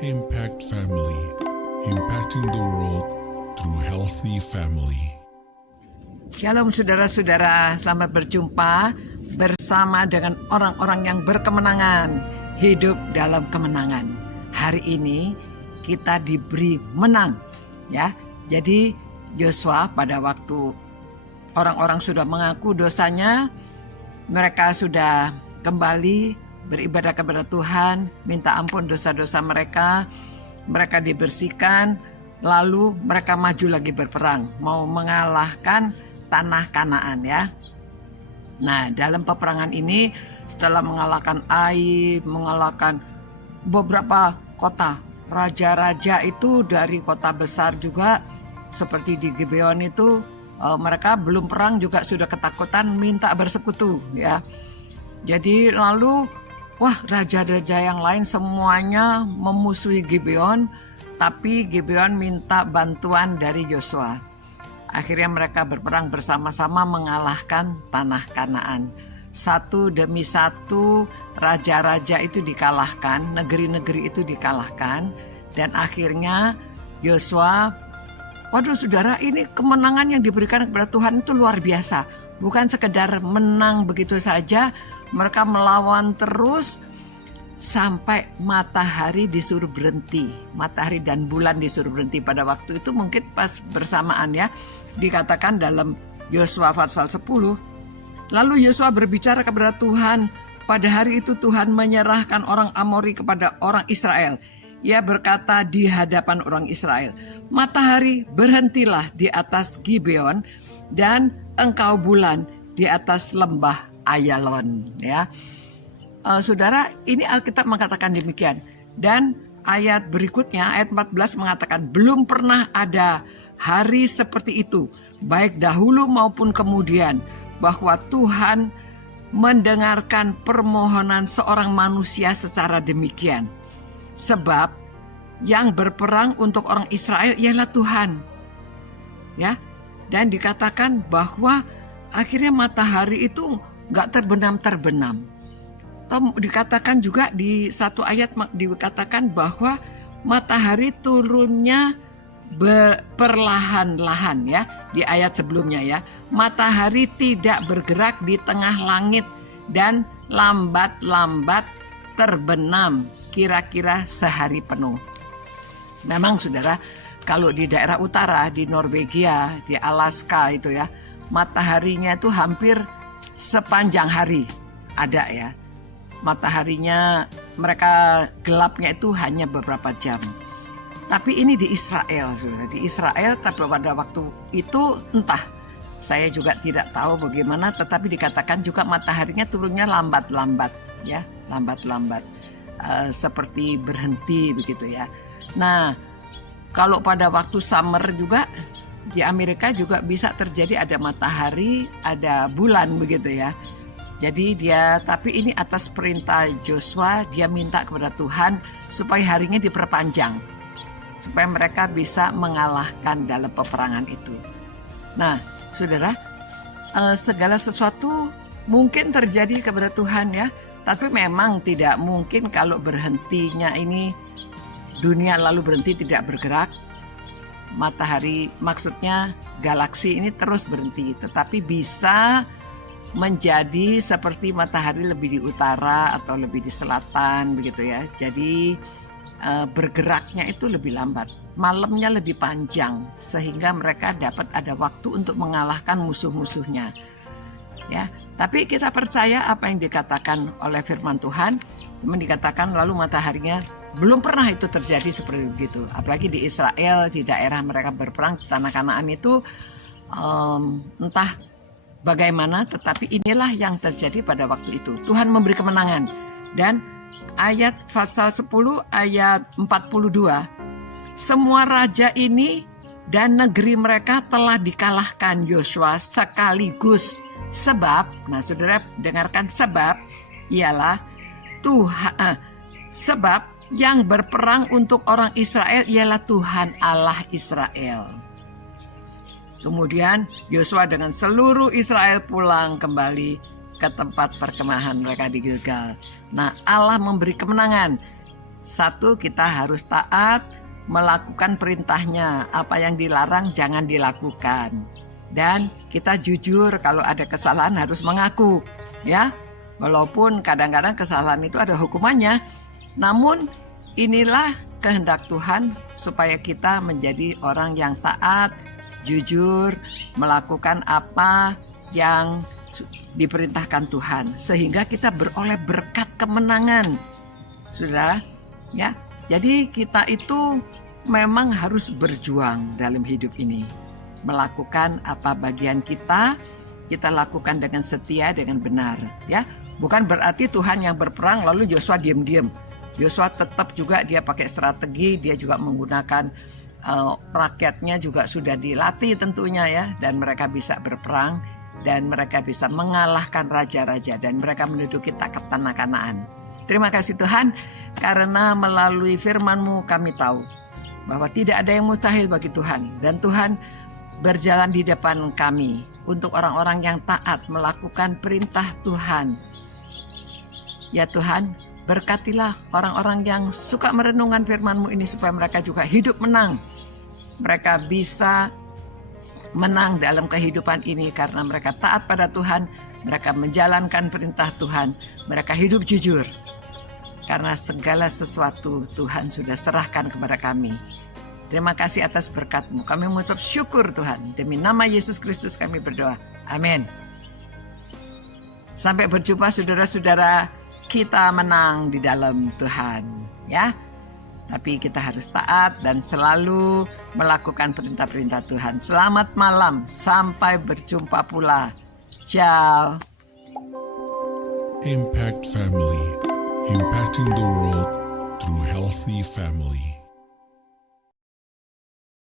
Impact Family, impacting the world through healthy family. Shalom saudara-saudara, selamat berjumpa bersama dengan orang-orang yang berkemenangan, hidup dalam kemenangan. Hari ini kita diberi menang, ya. Jadi Yosua pada waktu orang-orang sudah mengaku dosanya, mereka sudah kembali beribadah kepada Tuhan, minta ampun dosa-dosa mereka, mereka dibersihkan, lalu mereka maju lagi berperang, mau mengalahkan tanah Kanaan, ya. Nah, dalam peperangan ini setelah mengalahkan Ai, mengalahkan beberapa kota, raja-raja itu dari kota besar juga, seperti di Gibeon itu mereka belum perang juga sudah ketakutan minta bersekutu, ya. Jadi lalu raja-raja yang lain semuanya memusuhi Gibeon, tapi Gibeon minta bantuan dari Yosua. Akhirnya mereka berperang bersama-sama mengalahkan tanah Kanaan. Satu demi satu raja-raja itu dikalahkan, negeri-negeri itu dikalahkan, dan akhirnya Yosua, saudara, ini kemenangan yang diberikan kepada Tuhan itu luar biasa. Bukan sekedar menang begitu saja, mereka melawan terus sampai matahari disuruh berhenti. Matahari dan bulan disuruh berhenti pada waktu itu, mungkin pas bersamaan, ya. Dikatakan dalam Yosua pasal 10. Lalu Yosua berbicara kepada Tuhan. Pada hari itu Tuhan menyerahkan orang Amori kepada orang Israel. Ia berkata di hadapan orang Israel, matahari berhentilah di atas Gibeon dan engkau bulan di atas lembah Ayalon, ya. Saudara, ini Alkitab mengatakan demikian. Dan ayat berikutnya, ayat 14 mengatakan, belum pernah ada hari seperti itu, baik dahulu maupun kemudian, bahwa Tuhan mendengarkan permohonan seorang manusia secara demikian. Sebab yang berperang untuk orang Israel ialah Tuhan, ya. Dan dikatakan bahwa akhirnya matahari itu gak terbenam-terbenam. Dikatakan juga di satu ayat dikatakan bahwa matahari turunnya perlahan-lahan, ya. Di ayat sebelumnya, ya, matahari tidak bergerak di tengah langit dan lambat-lambat terbenam kira-kira sehari penuh. Memang saudara, kalau di daerah utara, di Norwegia, di Alaska itu, ya, mataharinya itu hampir sepanjang hari ada, ya. Mataharinya mereka gelapnya itu hanya beberapa jam. Tapi ini di Israel, saudara. Di Israel, tapi pada waktu itu entah, saya juga tidak tahu bagaimana, tetapi dikatakan juga mataharinya turunnya lambat-lambat, ya, lambat-lambat, seperti berhenti begitu, ya. Nah, kalau pada waktu summer juga di Amerika juga bisa terjadi ada matahari, ada bulan begitu, ya. Jadi tapi ini atas perintah Yosua, dia minta kepada Tuhan supaya harinya diperpanjang, supaya mereka bisa mengalahkan dalam peperangan itu. Nah, saudara, segala sesuatu mungkin terjadi kepada Tuhan, ya. Tapi memang tidak mungkin kalau berhentinya ini dunia lalu berhenti tidak bergerak. Matahari, maksudnya galaksi ini terus berhenti, tetapi bisa menjadi seperti matahari lebih di utara atau lebih di selatan begitu, ya. Jadi bergeraknya itu lebih lambat, malamnya lebih panjang, sehingga mereka dapat ada waktu untuk mengalahkan musuh-musuhnya, ya. Tapi kita percaya apa yang dikatakan oleh firman Tuhan. Dikatakan lalu mataharinya, belum pernah itu terjadi seperti begitu. Apalagi di Israel, di daerah mereka berperang di tanah Kanaan itu, entah bagaimana, tetapi inilah yang terjadi pada waktu itu. Tuhan memberi kemenangan. Dan ayat pasal 10 ayat 42, semua raja ini dan negeri mereka telah dikalahkan Yosua sekaligus. Sebab, nah saudara dengarkan, sebab ialah Tuhan, sebab yang berperang untuk orang Israel ialah Tuhan Allah Israel. Kemudian Yosua dengan seluruh Israel pulang kembali ke tempat perkemahan mereka di Gilgal. Nah, Allah memberi kemenangan Satu, kita harus taat melakukan perintahnya. Apa yang dilarang jangan dilakukan. Dan kita jujur, kalau ada kesalahan harus mengaku, ya. Walaupun kadang-kadang kesalahan itu ada hukumannya, namun inilah kehendak Tuhan supaya kita menjadi orang yang taat, jujur, melakukan apa yang diperintahkan Tuhan, sehingga kita beroleh berkat kemenangan. Saudara, ya. Jadi kita itu memang harus berjuang dalam hidup ini. Melakukan apa bagian kita lakukan dengan setia, dengan benar, ya. Bukan berarti Tuhan yang berperang lalu Yosua diam-diam. Yosua tetap juga dia pakai strategi, dia juga menggunakan rakyatnya juga sudah dilatih tentunya, ya, dan mereka bisa berperang dan mereka bisa mengalahkan raja-raja dan mereka menduduki tanah Kanaan. Terima kasih Tuhan, karena melalui firman-Mu kami tahu bahwa tidak ada yang mustahil bagi Tuhan, dan Tuhan berjalan di depan kami untuk orang-orang yang taat melakukan perintah Tuhan. Ya Tuhan, berkatilah orang-orang yang suka merenungkan firman-Mu ini supaya mereka juga hidup menang. Mereka bisa menang dalam kehidupan ini karena mereka taat pada Tuhan, mereka menjalankan perintah Tuhan, mereka hidup jujur. Karena segala sesuatu Tuhan sudah serahkan kepada kami. Terima kasih atas berkat-Mu. Kami mengucap syukur Tuhan. Demi nama Yesus Kristus kami berdoa. Amin. Sampai berjumpa saudara-saudara. Kita menang di dalam Tuhan, ya. Tapi kita harus taat dan selalu melakukan perintah-perintah Tuhan. Selamat malam. Sampai berjumpa pula. Ciao. Impact Family, impacting the world through healthy family.